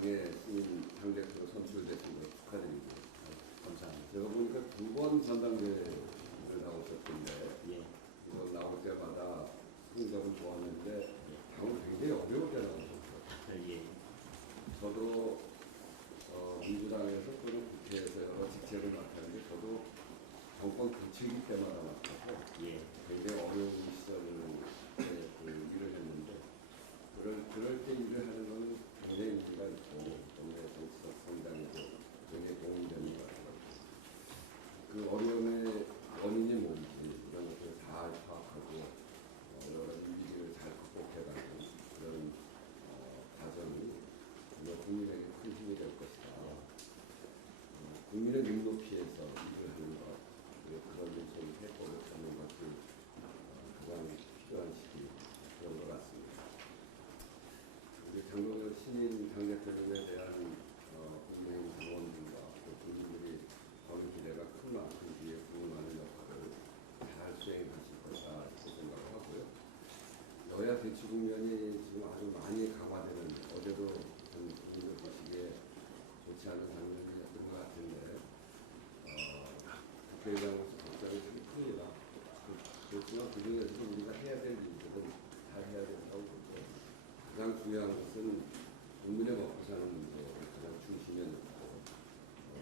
당의 신인 당대표로 선출되신 걸 축하드리고. 감사합니다. 제가 보니까 2번 전당대회를 나오셨던데, 예. 이거 나올 때마다 성적은 좋았는데, 당은 굉장히 어려울 때 나오셨어요. 예. 저도 민주당에서 또는 국회에서 여러 직책을 맡았는데, 저도 정권 교체기 때마다 맡아서 예. 굉장히 어려운 시절을 이뤄냈는데, 그럴 때 일을 하는 건 굉장히 의미가 있고, 정말 정치적 성장에도 굉장히 도움이 되는 것 같아요. 그 어려움의 원인이 뭔지 이런 것들을 잘 파악하고 여러 가지 위기를 잘 극복해가는 그런 과정이 정말 국민에게 큰 힘이 될 것이다. 국민의 눈높이에서 일을 하는 것, 그리고 그런 좀 해법을 찾는 것이 가장 필요한 시기 그런 것 같습니다. 우리 장로교 신인 당대표에 대한 국민의 당원들과 또 국민들이 거는 기대가 큰 만큼 뒤에 부응하는 역할을 잘 수행하실 것이다 이렇게 생각을 하고요. 여야 대치 국면이 지금 아주 많이 강화되는, 어제도 국민들 보시기에 좋지 않은 장면이었던 것 같은데 국회의장으로서 걱정이 참 큽니다. 그렇지만 그중에서도 우리가 해야 될 일들은 잘 해야 된다고 보고, 가장 중요한 것은 국민의 먹고 사는 문제를 가장 중심에 놓고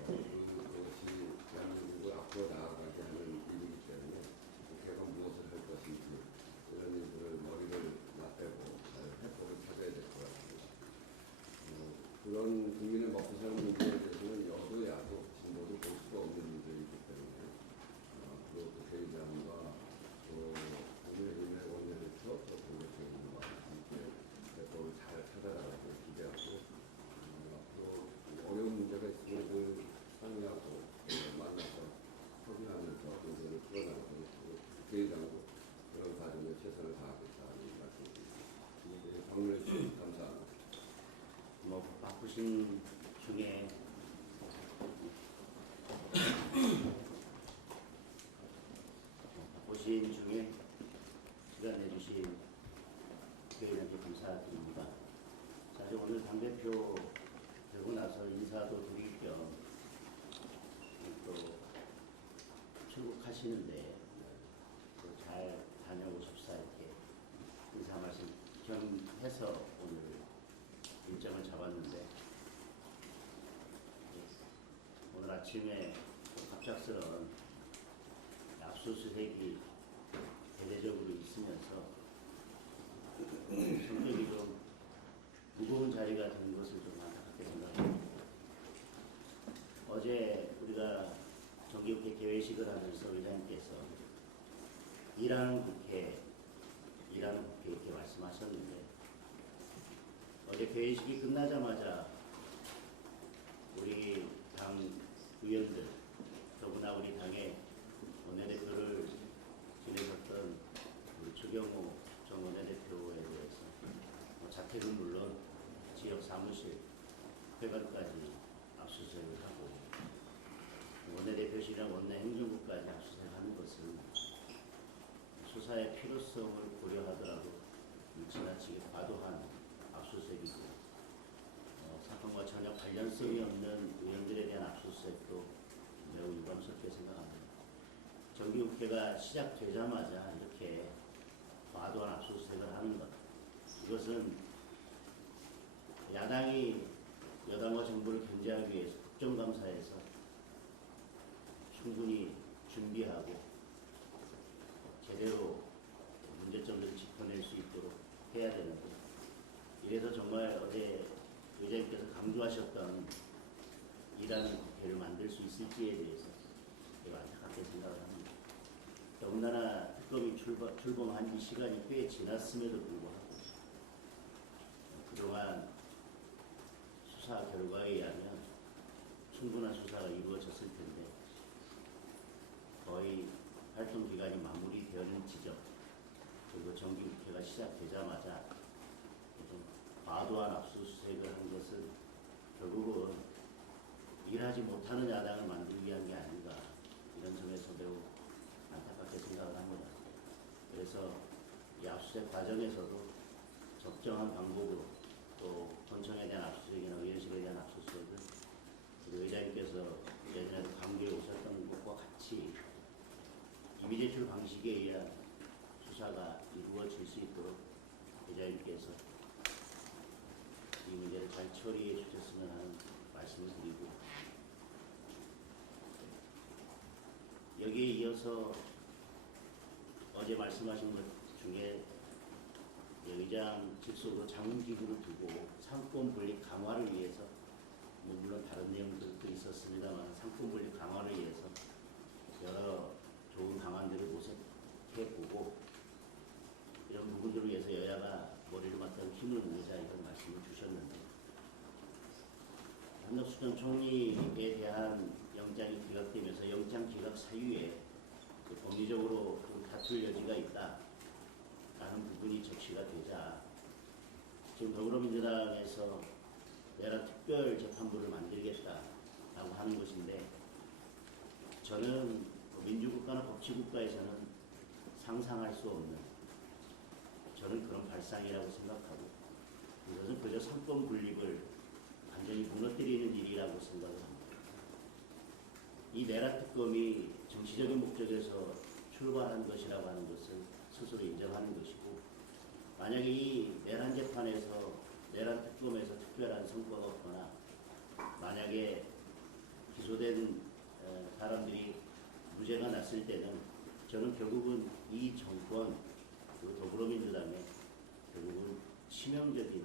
그것이 대한민국을 앞으로 나아가게 하는 일이기 때문에 국회가 무엇을 할 것인지 이런 일들을 머리를 맞대고 해법을 찾아야 될 것 같습니다. 그런 국민의 먹고 사는 문제에 대해서는 여도 야도 진보도 볼 수가 없는 문제이기 때문에 그 국회의장과 또 국민의힘의 원내대표 또 국회의원과 함께 해법을 잘 찾아나가고 기대하고 앞으로 어려운 문제가 있으면 늘 상의하고 만나서 협의하면서 문제를 풀어나가고 국회의장도 그런 과정에 최선을 다하겠다는 말씀드립니다. 방문해 주셔서 감사합니다. 바쁘신 중에 시간 내주신 교회님께 감사드립니다. 사실 오늘 당대표 되고 나서 인사도 드릴 겸 또 출국하시는데 잘 다녀오십사 이렇게 인사 말씀 겸해서 오늘 일정을 잡았는데 오늘 아침에 갑작스런 압수수색이 대대적으로 있으면서 성격이 좀 무거운 자리가 된 것을 좀 안타깝게 생각합니다. 어제 우리가 정기국회 개회식을 하면서 의장님께서 일하는 국회 이렇게 말씀하셨는데 어제 개회식이 끝나자마자 우리 당 의원들 더구나 우리 당의 원내대표를 지내셨던 우리 추경호 전 원내대표에 대해서 자택은 물론 지역 사무실 회관까지 압수수색을 하고 원내대표실이나 원내행정부까지 압수수색하는 것은 수사의 필요성을 고려하더라도 지나치게 과도한 압수수색이고 사건과 전혀 관련성이 없는 의원들에 대한 압수수색도 매우 유감스럽게 생각합니다. 정기국회가 시작되자마자 이렇게 과도한 압수수색을 하는 것, 이것은 야당이 여당과 정부를 견제하기 위해서 국정감사에서 충분히 준비하고 제대로 문제점들을 짚어낼 수 있도록 해야 되는데, 이래서 정말 어제 의장님께서 강조하셨던 일하는 국회를 만들 수 있을지에 대해서 매우 안타깝게 생각을 합니다. 더군다나 특검이 출범한 이 시간이 꽤 지났음에도 불구하고 그동안 수사 결과에 의하면 충분한 수사가 이루어졌을 텐데 거의 활동 기간이 마무리되는 지점, 그리고 정기국회가 시작되자마자 좀 과도한 압수수색을 한 것은 결국은 일하지 못하는 야당을 만들기 위한 게 아닌가, 이런 점에서 매우 안타깝게 생각을 합니다. 그래서 이 압수수색 과정에서도 적정한 방법으로 또 본청에 대한 압수수색이나 의원실에 수사가 이루어질 수 있도록 회장님께서 이 문제를 잘 처리해 주셨으면 하는 말씀을 드리고, 여기에 이어서 어제 말씀하신 것 중에 의장 직속으로 자문기구를 두고 상권 분립 강화를 위해서, 물론 다른 내용들도 있었습니다만 상권 분립 강화를 위해서 여러 좋은 방안들을 모색해보고 이런 부분들을 위해서 여야가 머리를 맞대고 힘을 모으자 이런 말씀을 주셨는데, 한덕수 전 총리에 대한 영장이 기각되면서 영장 기각 사유에 법리적으로 좀 다툴 여지가 있다라는 부분이 적시가 되자 지금 더불어민주당에서 내란 특별재판부를 만들겠다라고 하는 것인데, 저는 민주국가나 법치국가에서는 상상할 수 없는, 저는 그런 발상이라고 생각하고, 이것은 그저 상권 분립을 완전히 무너뜨리는 일이라고 생각을 합니다. 이 내란 특검이 정치적인 목적에서 출발한 것이라고 하는 것을 스스로 인정하는 것이고, 만약에 이 내란 재판에서, 내란 특검에서 특별한 성과가 없거나 만약에 기소된 사람들이 무죄가 났을 때는 저는 결국은 이 정권, 그리고 더불어민주당에 결국은 치명적인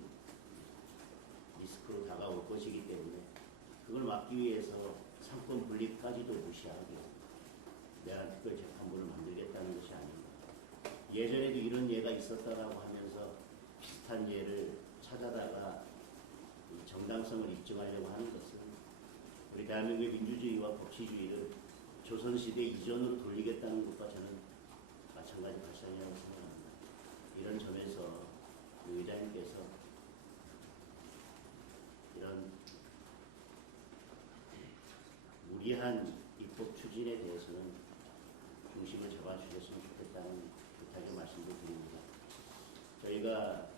리스크로 다가올 것이기 때문에 그걸 막기 위해서 상권 분립까지도 무시하고 내란 특별재판부를 만들겠다는 것이 아닙니다. 예전에도 이런 예가 있었다라고 하면서 비슷한 예를 찾아다가 정당성을 입증하려고 하는 것은 우리 대한민국의 민주주의와 법치주의를 조선시대 이전으로 돌리겠다는 것과 저는 마찬가지 발상이라고 생각합니다. 이런 점에서 의장님께서 이런 무리한 입법 추진에 대해서는 중심을 잡아주셨으면 좋겠다는 부탁의 말씀을 드립니다. 저희가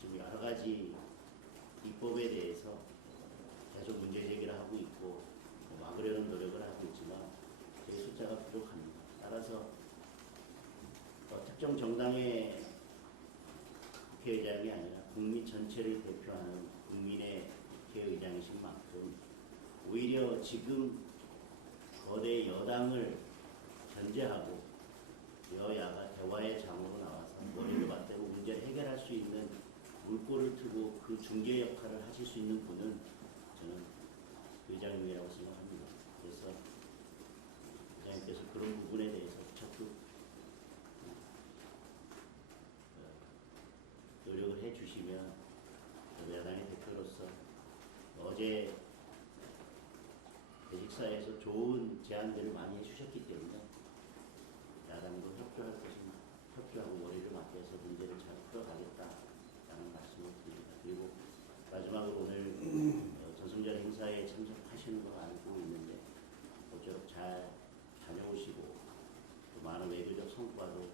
지금 여러 가지 입법에 대해서 계속 문제 제기를 하고 있고 막으려는 노력을 하고 있지만 저희 숫자가 부족합니다. 따라서 특정 정당의 국회의장이 아니라 국민 전체를 대표하는 국민의 국회의장이신 만큼 오히려 지금 거대 여당을 견제하고 여야가 대화의 장으로 나와서 머리를 맞대고 문제를 해결할 수 있는 물꼬를 트고 그 중개 역할을 하실 수 있는 분은 저는 의장님이라고 생각합니다. 그래서 의장님께서 그런 부분에 대해서 적극 노력을 해주시면 야당의 대표로서 어제 대식사에서 좋은 제안들을 많이 해주셨기 때문에 야당도 협조할 것은 협조하고 머리를 맞대서 문제를 잘 풀어가겠다라는 말씀을 드립니다. 그리고 마지막으로 오늘 전승절 행사에 참석하시는 걸 알고 있는데 모쪼록 잘 다녀오시고 또 많은 외교적 성과도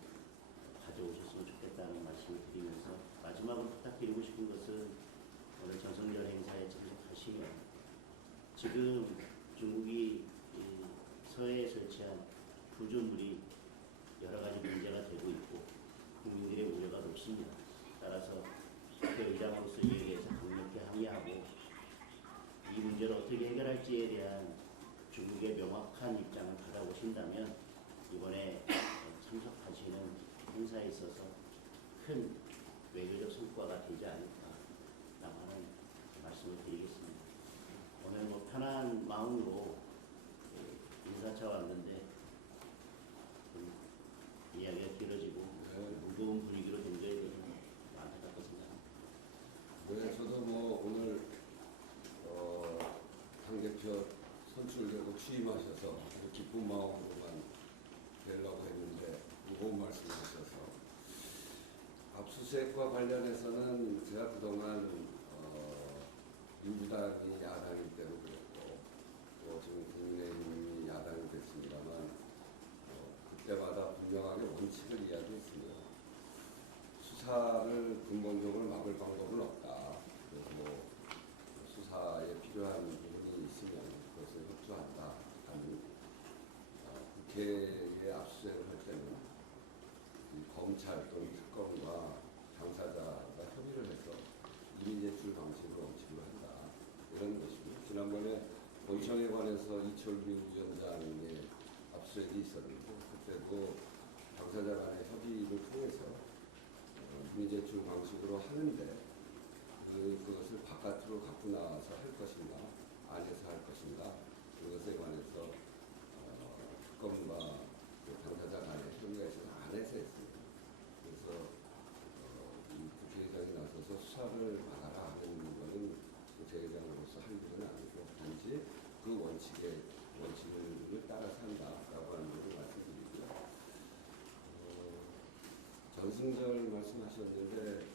가져오셨으면 좋겠다는 말씀을 드리면서, 마지막으로 부탁드리고 싶은 것은 오늘 전승절 행사에 참석하시면 지금 중국이 서해에 설치한 구조물이 여러 가지 문제가 되고 있고 국민들의 우려가 높습니다. 따라서 국회의장으로서 이에 대해서 강력히 항의하고 이 문제를 어떻게 해결할지에 대한 중국의 명확한 입장을 받아오신다면 이번에 참석하시는 행사에 있어서 큰 외교적 성과가 되지 않을까라고 하는 말씀을 드리겠습니다. 오늘 편한 마음으로 인사차 왔는데 좀 이야기가 길어지고 무거운 분위기로 굉장히 안타깝고 생각합니다. 네, 저도 오늘 당대표 선출되고 취임하셔서 기쁜 마음으로만 뵈려고 했는데 무거운 말씀하셔서 압수수색과 관련해서는 제가 그동안 민주당이 야당일 때도 그랬고 또 지금 국민의힘이 야당이 됐습니다만 그때마다 분명하게 원칙을 이야기했습니다. 수사를 근본적으로 막을 방법은 없다. 그래서 수사에 필요한 부분이 있으면 그것을 협조한다 하는 국회에 압수수색을 할 때는 본청에 관해서 이철규 위원장의 압수수색이 있었는데 그때도 당사자 간의 협의를 통해서 이미 제출 방식으로 하는데 그것을 바깥으로 갖고 나와서 할 것인가 안에서 할 것인가 그것에 관해서 특검과 당사자 간의 협의가 있어서 안에서 했습니다. 그래서 이 국회의장이 나서서 수사를 막아라 하는 것은 국회의장으로서 할 일은 아니고 단지 그 원칙을 따라서 한다라고 하는 것을 말씀드리고요. 전승절 말씀하셨는데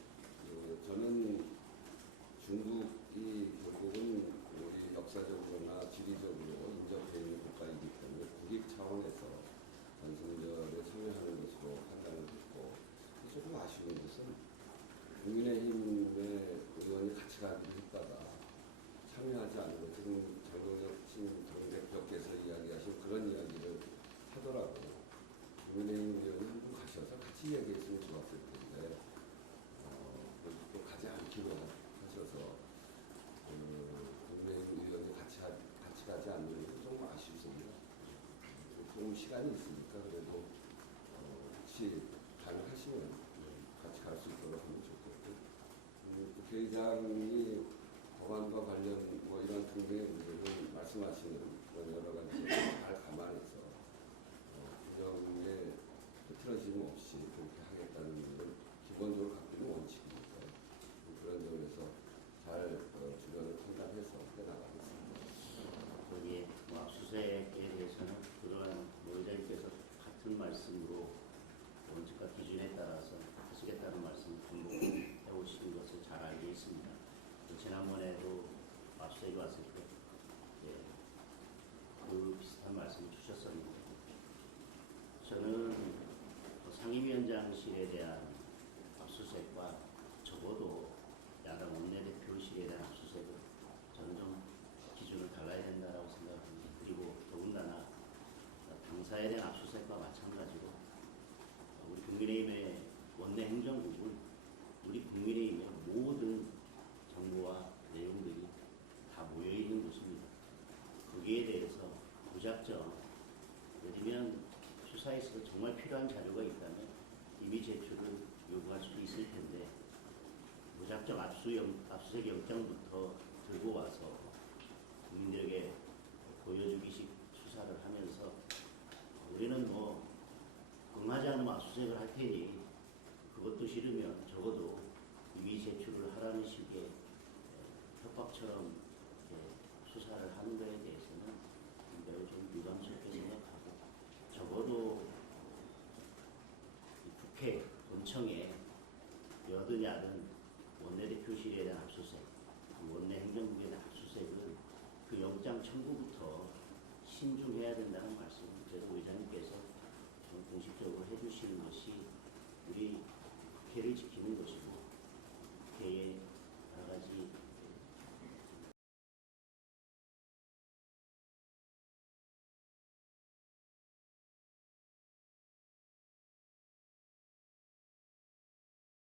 저는 중국이 결국은 우리 역사적으로나 지리적으로 인접해 있는 국가이기 때문에 국익 차원에서 전승절에 참여하는 것으로 판단을 했고 조금 아쉬운 것은 국민의힘의 의원이 같이 가기로 했다가 참여하지 않은 것 지금 장동혁 당대표께서 이야기하신 그런 이야기를 하더라고요. 국민의힘 의원이 한 분 가셔서 같이 이야기했으면 좋았을 텐데 또 가지 않기로 하셔서 국민의힘 의원이 같이 가지 않는 것은 좀 아쉽습니다. 조금 시간이 있으니까 그래도 혹시 가능하시면 같이 갈 수 있도록 하면 좋겠고 국회의장이 법안과 관련 뭐 이런 등등의 문제를 말씀하시는 그런 여러 가지 잘 감안해서 균형에 흐트러짐 없이 그렇게 하겠다는 걸 기본적으로 갖고 있는 원칙이니까 그런 점에서 잘 주변을 판단해서 해나가겠습니다. 거기에 압수수색에 대해서는 그러한 의장님께서 같은 말씀으로 원칙과 기준에 따라서 하시겠다는 말씀을 반복해 오신 것을 잘 알고 있습니다. 지난번에도 압수수색이 왔을 때 그 비슷한 말씀을 주셨었는데 저는 상임위원장실에 대한 압수수색과 적어도 야당 원내대표실에 대한 압수수색은 저는 좀 기준을 달라야 된다고 생각합니다. 그리고 더군다나 당사에 대한 압수수색과 마찬가지로 우리 국민의힘의 원내행정국은 우리 국민의힘의 모든 정보와 내용들이 다 모여있는 곳입니다. 거기에 대해서 무작정 예를 들면 수사에 있어서 정말 필요한 자료가 있다면 이미 제출을 요구할 수도 있을 텐데 무작정 압수수색 영장부터 들고 와서 국민들에게 보여주기식 수사를 하면서 우리는 뭐 응하지 않으면 압수수색을 할 테니 그것도 싫으면 적어도 이미 제출을 하라는 식의 협박처럼 수사를 하는 것에 대해서는 매우 좀 유감스럽게 생각하고 적어도 국회 본청에 여든 야든 원내대표실에 대한 압수수색, 원내행정국에 대한 압수수색은 그 영장 청구부터 신중해야 된다는 말씀을 그래도 의장님께서 공식적으로 해주시는 것이 우리 국회를 지키는 것이고 국회의